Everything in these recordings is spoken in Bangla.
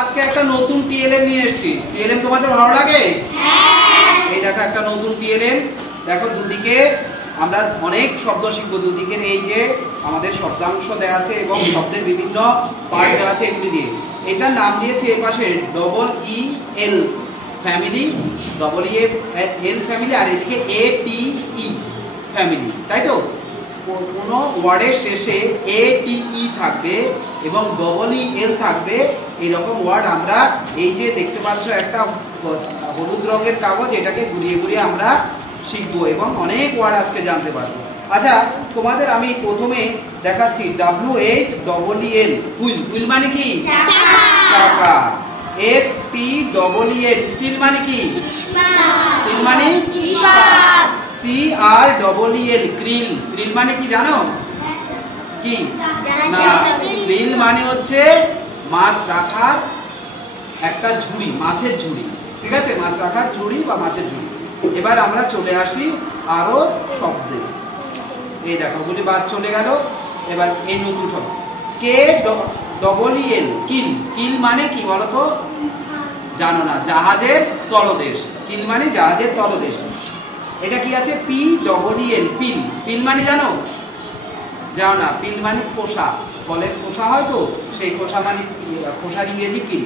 আজকে একটা নতুন টিএলএম নিয়ে এসেছি। টিএলএম তোমাদের ভালো লাগে? হ্যাঁ। এই দেখো একটা নতুন টিএলএম। দেখো দুদিকে আমরা অনেক শব্দ শিখবো। দুদিকের এই যে আমাদের শব্দাংশ দেওয়া আছে এবং শব্দের বিভিন্ন পার্ট দেওয়া আছে এগুলি দিয়ে। এটার নাম দিয়েছে এই পাশে ডবল ই এল ফ্যামিলি, ডবল ই এল ফ্যামিলি, আর এদিকে এ টি ই ফ্যামিলি, তাই তো? কোনো ওয়ার্ডের শেষে এ টি ই থাকবে এবং ডবল ই এল থাকবে। এইরকম ওয়ার্ড আমরা এই যে দেখতে পাচ্ছ একটা হলুদ রঙের কাগজ, এটাকে ঘুরিয়ে ঘুরিয়ে আমরা শিখবো এবং অনেক ওয়ার্ড আজকে জানতে পারবো। আচ্ছা, তোমাদের আমি প্রথমে দেখাচ্ছি WHEEL, হুইল। হুইল মানে কি? চাকা। STEEL, স্টিল মানে কি? স্টিল মানে ইস্পাত। CREEL, grill. গ্রিল মানে কি জানো? কি না, গ্রিল মানে হচ্ছে মাছ রাখার একটা ঝুড়ি, মাছের ঝুড়ি। ঠিক আছে, মাছ রাখার ঝুড়ি বা মাছের ঝুড়ি। এবার আমরা চলে আসি আরো শব্দে। এই দেখো গুলি বাদ চলে গেল। এবার এই নতুন শব্দ KEEL, কিল। কিল মানে কি বলো তো? জানো না, জাহাজের তলদেশ। কিল মানে জাহাজের তলদেশ। এটা কি আছে? PEEL, পিল। পিল মানে জানো? জানো না, পিল মানে খোসা, ফলের খোসা হয় তো, সেই খোসা মানে খোসার ইংরেজি পিল।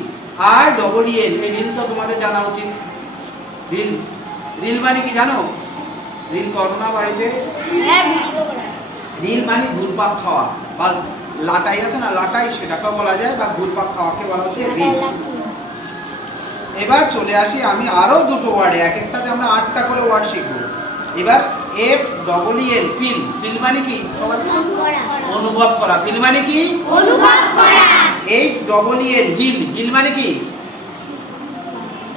আর EEL, এই রিল তো তোমাদের জানা উচিত। রিল, রিল মানে কি জানো? রিল করো না বাড়িতে? রিল মানে ঘুরপাক খাওয়া বা লাটাই আছে না, লাটাই, সেটাকেও বলা যায়, বা ঘুরপাক খাওয়াকে বলা হচ্ছে রিল। এবার চলে আসি আমি আরো দুটো ওয়ার্ডে, এক একটাতে আমরা 8টা করে ওয়ার্ড শিখবো। এবার FEEL, ফিল। ফিল মানে কি? অনুভব করা। ফিল মানে কি? অনুভব করা। HEEL, hill. হিল মানে কি?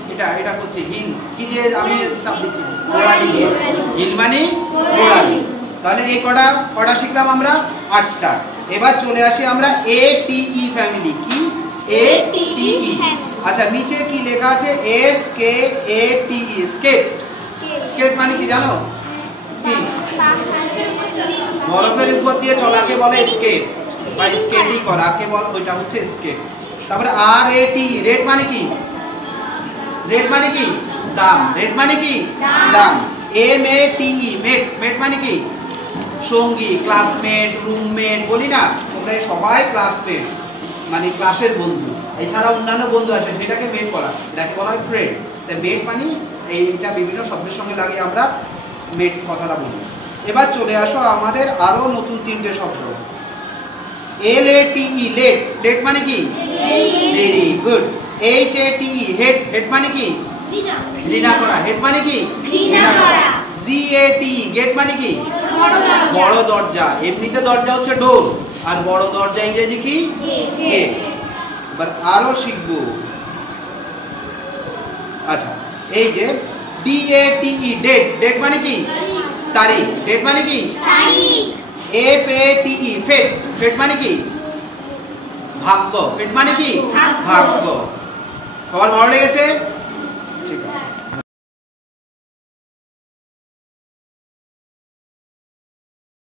এটা হচ্ছে হিল। কি দিয়ে আমি চাপ দিচ্ছি? গোড়ালি দিয়ে। হিল মানে গোড়ালি। তাহলে এই কটা শিখলাম আমরা? 8টা। এবার চলে আসি আমরা ATE ফ্যামিলি। কি? ATE। আচ্ছা, নিচে কি লেখা আছে? SKATE, স্কেট। স্কেট মানে কি জানো? কি? বরফের উপর দিয়ে চলাকে বলে স্কেট, বা স্কেটিং করাকে বলে, ওইটা হচ্ছে স্কেট। তারপরে RATE, রেট মানে কি? রেট মানে কি? দাম। রেট মানে কি? দাম। MATE, মেট। মেট মানে কি? সঙ্গী, ক্লাসমেট, রুমমেট বলি না তোমরা, সবাই ক্লাসমেট মানে ক্লাসের বন্ধু। এছাড়া অন্যান্য বন্ধু আছে, সেটাকে মেট করা, এটাকে বলা হয় ফ্রেন্ড। তাই মেট মানে এইটা বিভিন্ন শব্দের সঙ্গে লাগিয়ে আমরা মেট কথাটা বলি। এবার চলে আসো আমাদের আরো নতুন 3টে শব্দ। LATE, late. লেট মানে কি? Very good. HATE, head. Head মানে কি? ঘৃণা করা। হেড মানে কি? ঘৃণা করা। GATE, গেট মানে কি? বড় দরজা। এমনিতে দরজা হচ্ছে ডোর, আর বড় দরজা ইংরেজি কি? গেট। এবার আরো শিখবো। আচ্ছা, এই যে DATE, ডেট। ডেট মানে কি? তারিখ। ডেট মানে কি? তারিখ। FATE, ফেট। ফেট মানে কি? ভাগ্য। ফেট মানে কি? ভাগ্য। সবার ভালো লেগেছে?